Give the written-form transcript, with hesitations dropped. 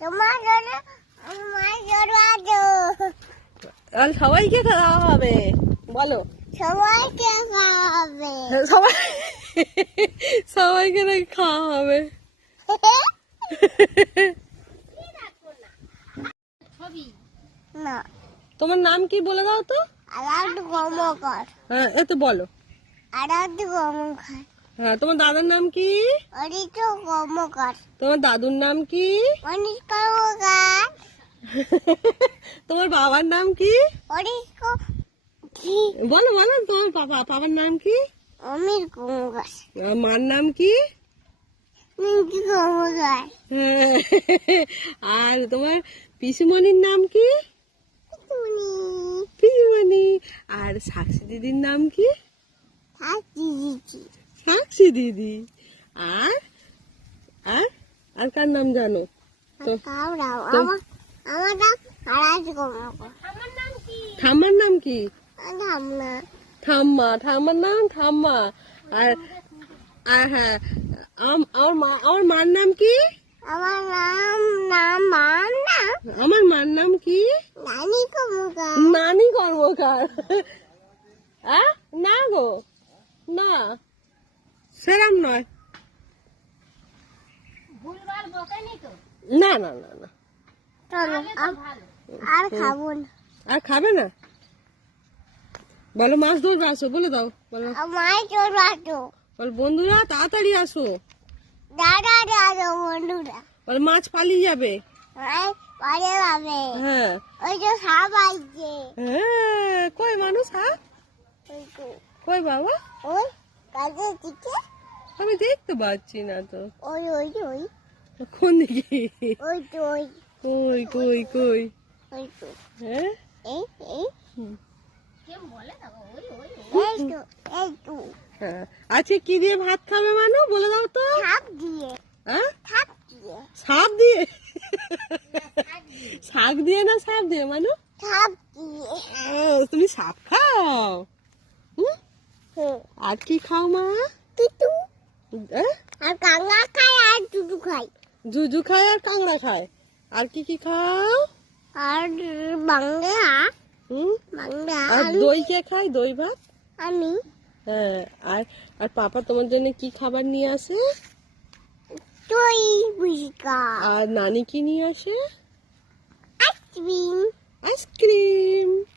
তোমার জন্য আমার জন্য আছো। আর সবাইকে খাওয়া হবে বলো। সবাইকে খাওয়াবে। সবাই সবাইকে নাকি খাওয়া হবে। না তোমার নাম কি বলে দাও তো। আরাধ কর্মকার। হ্যাঁ এই তো বলো। আরাধ কর্মকার। হ্যাঁ তোমার দাদার নাম কি? অনিত কর্মকার। তোমার দাদুর নাম কি? অনিত কর্মকার। তোমার বাবার নাম কি? অনিত কি? বলো বলো তোমার বাবার নাম কি? অমির কর্মকার। মার নাম কি? নিকি কর্মকার। হ্যাঁ। আর তোমার পিসুমণির নাম কি? তুমি পিসুমণি। আর সাক্ষী দিদির নাম কি? থাকি দিচ্ছি। সাক্ষী দিদি। আর আর আর কার নাম জানো তো? কামড়াও আমার আমার নাম আরাধ কর্মকার। আমার নাম কি? ঠাম্মার নাম কি? নাম না ঠাম্মা। ঠাম্মার নাম ঠাম্মা। আর আর হ্যাঁ আমার মার নাম কি? আমার নাম মান না আমার মার নাম কি? নানি কর্মকার। নানি কর্মকার। না গো না সেরাম নয়। ভুলবার বকেনি তো। না না না না। চলো আর খাবো না। আর খাবে না? বলো মাছ ধরবে আসো বলে দাও। বলো আমার চলো আসো। বলো বন্ধুরা তাড়াতাড়ি আসো। দাদা দাদা বন্ধুরা বলো মাছ পালিয়ে যাবে। পরে পাবে। হ্যাঁ ওই যে সাপ আসছে। হ্যাঁ কই মানুষ ওই তো কই বাবা? ওই কাজের দিকে আমি দেখতে পাচ্ছি না তো। ওই ওই ওই কোন দিকে? ওই তো ওই কই কই কই? ওই তো হ্যাঁ এই এই হুম। এই তো এই তো হ্যাঁ আজকে কি দিয়ে ভাত খাবে মানু বলে দাও তো। সাপ দিয়ে হ্যাঁ সাপ দিয়ে সাপ দিয়ে। শাক দিয়ে না সাপ দিয়ে মানু? সাপ দিয়ে। তুমি সাপ খাও? হুম? হুম আর কি খাও মা? তুতু আহ? আর কাঙ্গা খাই আর দুধু খাই জুজু খায় আর কাংড়া খায়। আর কি কি খাও? আর বাংলা হুম? বাংলা আর দই কে খায়? দই ভাত? আমি হ্যাঁ আর আর পাপা তোমার জন্য কি খাবার নিয়ে আসে? দই বুঝকা আর নানি কি নিয়ে আসে? Ice cream ice cream.